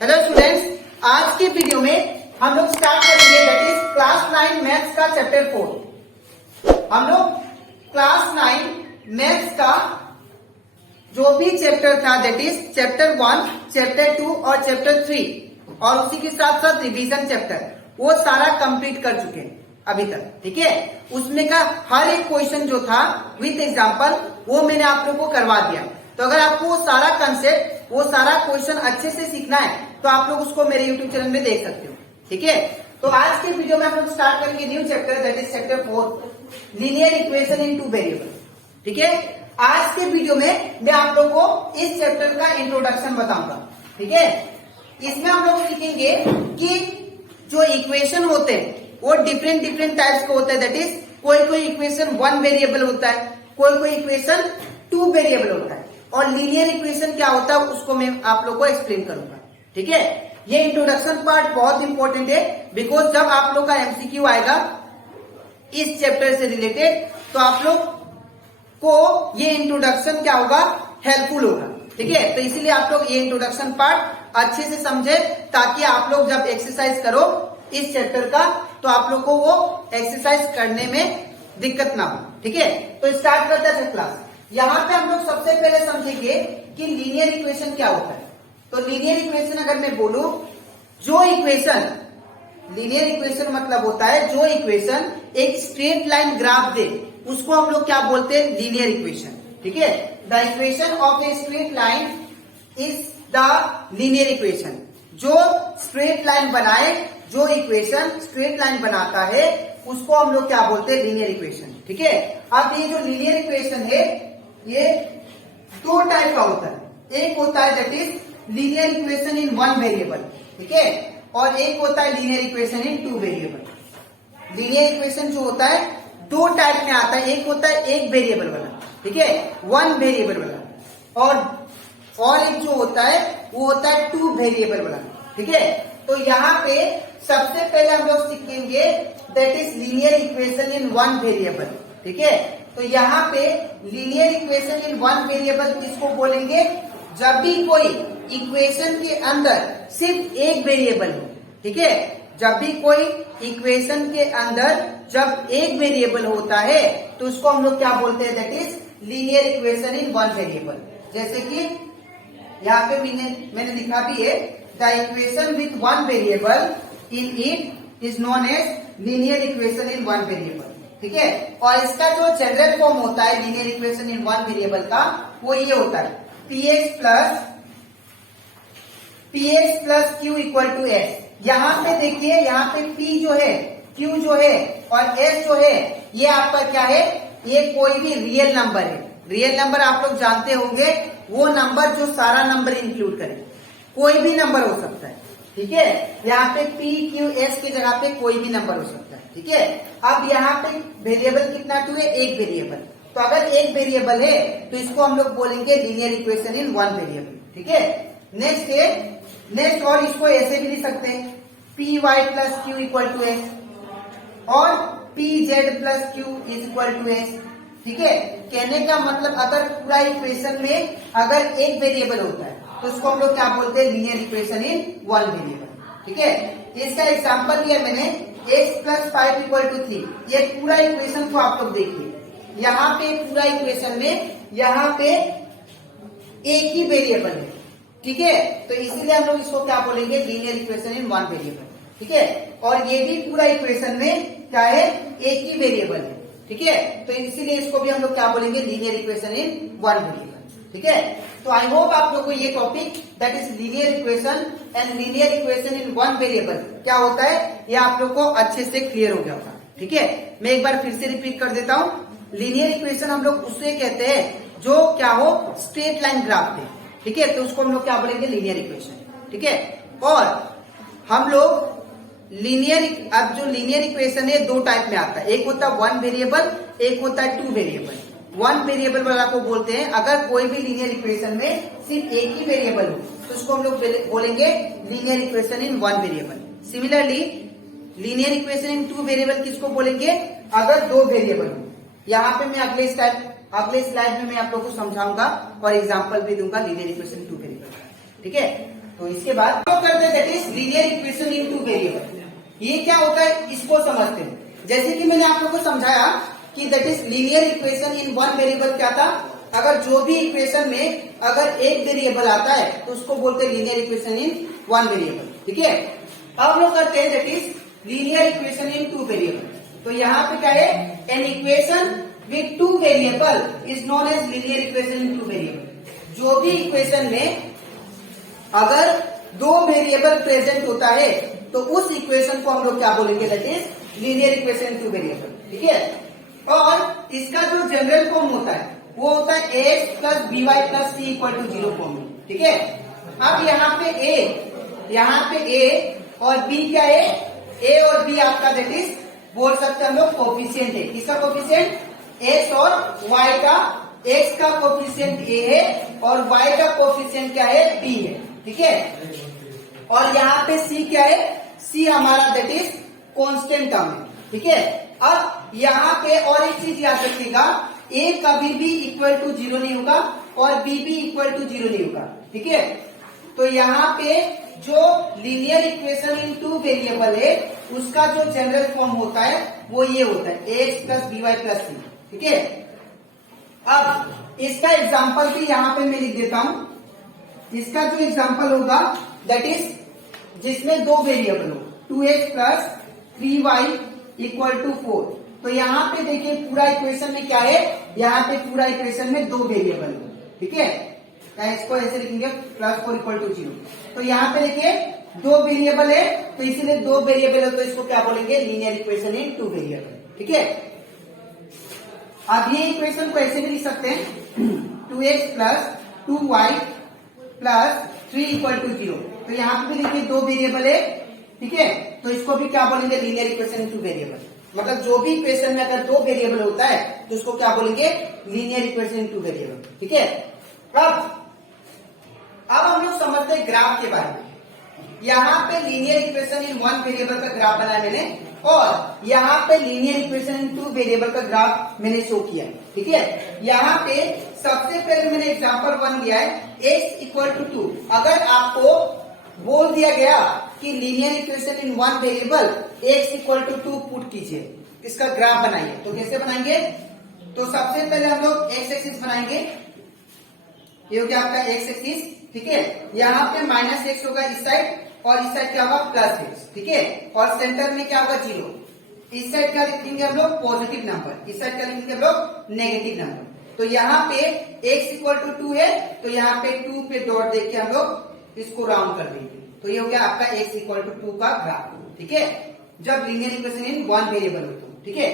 Hello students, आज के video में हम लोग स्टार्ट करेंगे दैट इज क्लास 9 मैथ्स का चैप्टर 4। हम लोग क्लास 9 मैथ्स का जो भी चैप्टर था दैट इज चैप्टर 1, चैप्टर 2 और चैप्टर 3 और उसी के साथ साथ रिवीजन चैप्टर वो सारा कंप्लीट कर चुके हैं अभी तक। ठीक है, उसमें का हर एक क्वेश्चन जो था विथ एग्जांपल वो मैंने आप लोग को करवा दिया। तो अगर आपको वो सारा कंसेप्ट वो सारा क्वेश्चन अच्छे से सीखना है तो आप लोग उसको मेरे यूट्यूब चैनल में देख सकते हो। ठीक है, तो आज के वीडियो में हम लोग स्टार्ट करेंगे new chapter that is chapter 4 linear equation in 2 variable. ठीक है, आज के वीडियो में मैं आप लोग को इस चैप्टर का इंट्रोडक्शन बताऊंगा। ठीक है, इसमें हम लोग सीखेंगे कि जो इक्वेशन होते हैं वो डिफरेंट टाइप्स के होते हैं। दैट इज कोई इक्वेशन 1 वेरिएबल होता है, कोई इक्वेशन 2 वेरिएबल होता है और लीनियर इक्वेशन क्या होता है उसको मैं आप लोग को एक्सप्लेन करूंगा। ठीक है, ये इंट्रोडक्शन पार्ट बहुत इंपॉर्टेंट है बिकॉज जब आप लोग का एमसीक्यू आएगा इस चैप्टर से रिलेटेड तो आप लोग को ये इंट्रोडक्शन क्या होगा, हेल्पफुल होगा। ठीक है, तो इसीलिए आप लोग ये इंट्रोडक्शन पार्ट अच्छे से समझे ताकि आप लोग जब एक्सरसाइज करो इस चैप्टर का तो आप लोग को वो एक्सरसाइज करने में दिक्कत ना हो। ठीक है, तो स्टार्ट करते हैं क्लास। यहाँ पे हम लोग सबसे पहले समझेंगे कि लीनियर इक्वेशन क्या होता है। तो लीनियर इक्वेशन अगर मैं बोलूं, जो इक्वेशन लीनियर इक्वेशन मतलब होता है जो इक्वेशन एक स्ट्रेट लाइन ग्राफ दे उसको हम लोग क्या बोलते हैं, लीनियर इक्वेशन। ठीक है, the equation of a straight line is the linear equation. जो स्ट्रेट लाइन बनाए, जो इक्वेशन स्ट्रेट लाइन बनाता है उसको हम लोग क्या बोलते हैं, लीनियर इक्वेशन। ठीक है, अब ये जो लीनियर इक्वेशन है ये 2 टाइप का होता है। एक होता है that is linear equation in 1 variable. ठीक है, और एक होता है लीनियर इक्वेशन इन 2 वेरिएबल। लीनियर इक्वेशन जो होता है 2 टाइप में आता है। एक होता है 1 वेरिएबल वाला, ठीक है, 1 वेरिएबल वाला, और एक जो होता है वो होता है 2 वेरिएबल वाला। ठीक है, तो यहाँ पे सबसे पहले हम लोग सीखेंगे that is linear equation in 1 variable. ठीक है, तो यहाँ पे लीनियर इक्वेशन इन 1 वेरिएबल किसको बोलेंगे, जब भी कोई इक्वेशन के अंदर सिर्फ एक वेरिएबल हो। ठीक है, जब भी कोई इक्वेशन के अंदर जब एक वेरिएबल होता है तो उसको हम लोग क्या बोलते हैं, that is linear equation in 1 variable. जैसे कि यहाँ पे मैंने लिखा भी है, the equation with 1 variable in it is known as linear equation in 1 variable. ठीक है, और इसका जो जनरल फॉर्म होता है लीनियर इक्वेशन इन 1 वेरिएबल का वो ये होता है px plus q equal to s। यहाँ पे देखिए, यहाँ पे p जो है, q जो है और s जो है ये आपका क्या है, ये कोई भी रियल नंबर है। रियल नंबर आप लोग जानते होंगे, वो नंबर जो सारा नंबर इंक्लूड करे, कोई भी नंबर हो सकता है। ठीक है, यहाँ पे p q s की जगह पे कोई भी नंबर हो सकता है। ठीक है, अब यहाँ पे वेरिएबल कितना 2 है, एक वेरिएबल। तो अगर एक वेरिएबल है तो इसको हम लोग बोलेंगे लीनियर इक्वेशन इन 1 वेरिएबल। ठीक है, नेक्स्ट और इसको ऐसे भी लिख सकते हैं, P Y plus Q equal to S और P Z plus Q is equal to S. ठीक है, कहने का मतलब अगर पूरा इक्वेशन में अगर एक वेरिएबल होता है तो उसको हम लोग क्या बोलते हैं, लीनियर इक्वेशन इन 1 वेरिएबल। ठीक है, इसका एग्जांपल दिया मैंने x प्लस 5 इक्वल टू 3। ये पूरा इक्वेशन को आप लोग देखिए, यहाँ पे पूरा इक्वेशन में यहाँ पे एक ही वेरिएबल है। ठीक है, तो इसीलिए हम लोग इसको क्या बोलेंगे, लीनियर इक्वेशन इन 1 वेरिएबल। ठीक है, और ये भी पूरा इक्वेशन में क्या है, एक ही वेरिएबल है। ठीक है, तो इसीलिए इसको भी हम लोग क्या बोलेंगे, लीनियर इक्वेशन इन 1 वेरिएबल। ठीक है, तो आई होप आप लोग को ये topic that is linear equation and linear equation in 1 variable क्या होता है ये आप लोग को अच्छे से क्लियर हो गया होगा। ठीक है, मैं एक बार फिर से रिपीट कर देता हूँ। लीनियर इक्वेशन हम लोग उससे कहते हैं जो क्या हो, स्ट्रेट लाइन ग्राफ दे। ठीक है, तो उसको हम लोग क्या बोलेंगे, लीनियर इक्वेशन। ठीक है, और हम लोग अब जो लीनियर इक्वेशन है 2 टाइप में आता है। एक होता है 1 वेरिएबल, एक होता है 2 वेरिएबल। 1 वेरिएबल वाला को बोलते हैं अगर कोई भी लीनियर इक्वेशन में सिर्फ एक ही वेरिएबल हो तो उसको हम लोग बोलेंगे linear equation in 1 variable. Similarly linear equation in 2 variable किसको बोलेंगे, अगर 2 वेरिएबल हो। यहाँ पे मैं अगले स्लाइड में मैं आप लोग को समझाऊंगा और एग्जांपल भी दूंगा लीनियर इक्वेशन 2 वेरिएबल। ठीक है, तो इसके बाद हम करते हैं that is linear equation in two variable. ये क्या होता है इसको समझते हैं। जैसे कि मैंने आप लोगों को समझाया कि that is linear equation in one variable क्या था, अगर जो भी इक्वेशन में अगर एक वेरिएबल आता है तो उसको बोलते हैं linear equation in one variable. ठीक है, अब हम लोग करते हैं that is linear equation in two variable. तो यहाँ पे क्या है, an equation with two variable is known as linear equation in two variable. जो भी इक्वेशन में अगर दो वेरिएबल प्रेजेंट होता है तो उस इक्वेशन को हम लोग क्या बोलेंगे, that is linear equation in two variable. ठीक है, और इसका जो जनरल फॉर्म होता है वो होता है X plus B Y plus C equal to 0 form में। ठीक है, अब यहाँ पे ए और बी क्या है, ए और बी आपका दैट इज बोल सकते हैं हम लोग कोफिशिएंट है। किसका कोफिशिएंट, एक्स और वाई का। एक्स का कोफिशिएंट ए है और वाई का कोफिशिएंट क्या है, बी है। ठीक है, और यहाँ पे सी क्या है, सी हमारा दैट इज कांस्टेंट टर्म है। ठीक है, अब यहाँ पे और एक चीज याद रखिएगा, ए कभी भी इक्वल टू 0 नहीं होगा और बी भी इक्वल टू 0 नहीं होगा। ठीक है, तो यहाँ पे जो linear equation in two variable है उसका जो जनरल फॉर्म होता है वो ये होता है X plus B Y plus C. ठीक है, अब इसका एग्जाम्पल भी यहाँ पे मैं लिख देता हूं। इसका जो एग्जाम्पल होगा दैट इज जिसमें दो वेरिएबल हो, 2x plus 3y equal to 4। तो यहाँ पे देखिए पूरा इक्वेशन में क्या है, यहाँ पे पूरा इक्वेशन में दो वेरिएबल है। ठीक है, इसको ऐसे लिखेंगे प्लस 4 इक्वल टू 0। तो यहाँ पे देखिए दो वेरिएबल है तो इसीलिए दो वेरिएबल है तो इसको क्या बोलेंगे, linear equation in two variable. ठीक है, अब ये इक्वेशन को ऐसे भी लिख सकते हैं 2x plus 2y plus 3 equal to 0। तो यहाँ पे भी देखिए दो वेरिएबल है। ठीक है, तो इसको भी क्या बोलेंगे, linear equation in two variable. मतलब जो भी इक्वेशन में अगर दो वेरिएबल होता है तो उसको क्या बोलेंगे, linear equation in two variable. ठीक है, अब हम लोग समझते हैं ग्राफ के बारे में। यहाँ पे linear equation in one variable का ग्राफ बनाया मैंने और यहाँ पे linear equation in two variable का ग्राफ मैंने शो किया। ठीक है, यहाँ पे सबसे पहले मैंने एग्जांपल 1 लिया है x इक्वल टू 2। अगर आपको बोल दिया गया कि linear equation in one variable x equal to 2 put कीजिए, इसका ग्राफ बनाइए, तो कैसे बनाएंगे, तो सबसे पहले हम लोग x एक्सिस बनाएंगे। ये हो गया आपका x एक्सिस। ठीक है, यहाँ पे माइनस एक्स होगा इस साइड और इस साइड क्या होगा प्लस एक्स। ठीक है, और सेंटर में क्या होगा 0। इस साइड क्या लिखेंगे हम लोग, पॉजिटिव नंबर, इस साइड क्या लिखेंगे हम लोग, नेगेटिव नंबर। तो यहाँ पे x इक्वल टू 2 है तो यहाँ पे 2 पे डॉट देख के हम लोग इसको राउंड कर देंगे। तो ये हो गया आपका x इक्वल टू 2 का ग्राफ। ठीक है, जब linear equation in one variable हो तो। ठीक है,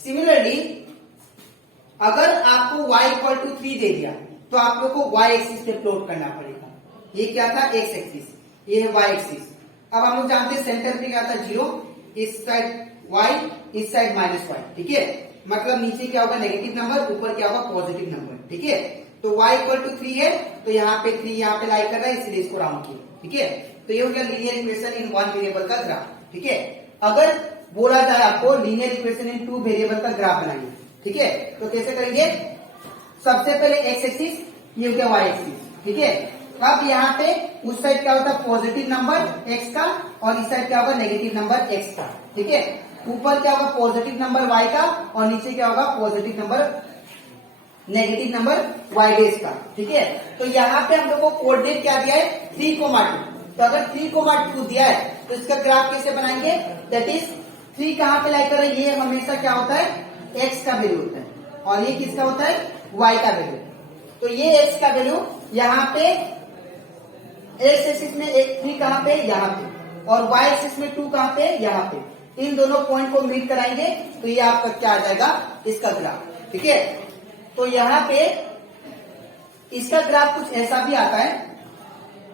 सिमिलरली अगर आपको y इक्वल टू 3 दे दिया तो आप लोग को y एक्सिस पे प्लॉट करना पड़ेगा। ये क्या था, x एक्सिस, ये है y एक्सिस। अब हम लोग जानते हैं सेंटर पे क्या था 0, इस साइड y, इस साइड माइनस y। ठीक है, मतलब नीचे क्या होगा नेगेटिव नंबर, ऊपर क्या होगा पॉजिटिव नंबर। ठीक है, तो y इक्वल टू 3 है तो यहाँ पे 3 यहाँ पे लाई कर रहा है इसलिए इसको राउंड किया। ठीक है, तो ये हो गया linear equation in one variable का ग्राफ। ठीक है, अगर बोला जाए आपको linear equation in two variable का ग्राफ बनाइए, ठीक है, तो कैसे करेंगे, सबसे पहले x एक्सिस, ये हो गया y एक्सिस। ठीक है, अब यहाँ पे उस साइड क्या होता है पॉजिटिव नंबर x का और इस साइड क्या होगा नेगेटिव नंबर x का। ठीक है, ऊपर क्या होगा पॉजिटिव नंबर y का और नीचे क्या होगा positive number negative number y days का। ठीक है, तो यहाँ पे हम लोग को कोऑर्डिनेट क्या दिया है 3,2। तो अगर 3,2 दिया है तो इसका ग्राफ कैसे बनाएंगे, दैट इज 3 कहाँ पे लाई कर रहे हैं, ये हमेशा क्या होता है x का वैल्यू होता है और ये किसका होता है y का वैल्यू। तो ये x का वैल्यू यहाँ पे x एक्सिस में 3 कहाँ पे, यहाँ पे, और y एक्सिस में 2 कहाँ पे, यहाँ पे। इन दोनों पॉइंट को मीट कराएंगे तो ये आपका क्या आ जाएगा, इसका ग्राफ। ठीक है, तो यहाँ पे इसका ग्राफ कुछ ऐसा भी आता है,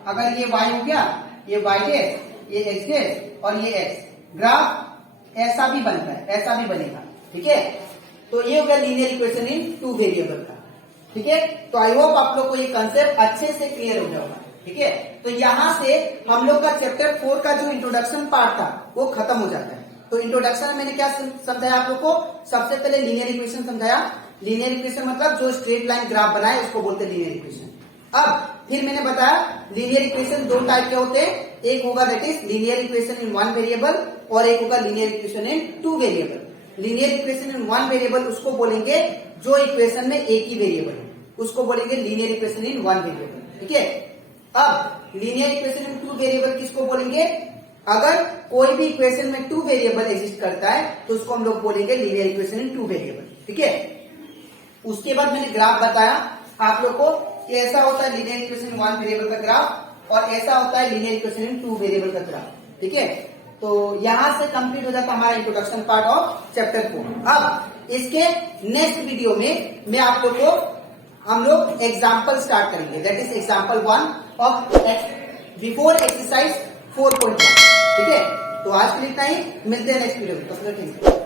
अगर ये y हो गया, ये y डैश, ये x डैश और ये x, ग्राफ ऐसा भी बनता है, ऐसा भी बनेगा। ठीक है, तो ये हो गया linear equation in two variable का। ठीक है, तो आई होप आप लोग को ये कंसेप्ट अच्छे से क्लियर हो गया होगा। ठीक है, तो यहाँ से हम लोग का चैप्टर 4 का जो इंट्रोडक्शन पार्ट था वो खत्म हो जाता है। तो इंट्रोडक्शन में मैंने क्या समझाया आप लोग को, सबसे पहले लीनियर इक्वेशन समझाया। लीनियर इक्वेशन मतलब जो स्ट्रेट लाइन ग्राफ बनाए उसको बोलते हैं लीनियर इक्वेशन। अब फिर मैंने बताया लीनियर इक्वेशन दो टाइप के होते हैं, एक होगा that is linear equation in one variable और एक होगा linear equation in two variable. Linear equation in one variable उसको बोलेंगे जो इक्वेशन में एक ही वेरिएबल है, उसको बोलेंगे linear equation in one variable. ठीक है, अब linear equation in two variable किसको बोलेंगे? अगर कोई भी इक्वेशन में टू वेरिएबल एग्जिस्ट करता है तो उसको हम लोग बोलेंगे linear equation in two variable. ठीक है, उसके बाद मैंने ग्राफ बताया आप लोग को कि ऐसा होता है linear equation in one variable का ग्राफ और ऐसा होता है linear equation in two variable का ग्राफ। ठीक है, तो यहां से कंप्लीट हो जाता हमारा इंट्रोडक्शन पार्ट ऑफ चैप्टर 4। अब इसके नेक्स्ट वीडियो में मैं आप लोग को हम लोग एग्जाम्पल स्टार्ट करेंगे, that is example 1 of before exercise 4.1। ठीक है, तो आज के लिए इतना ही, मिलते हैं नेक्स्ट वीडियो में।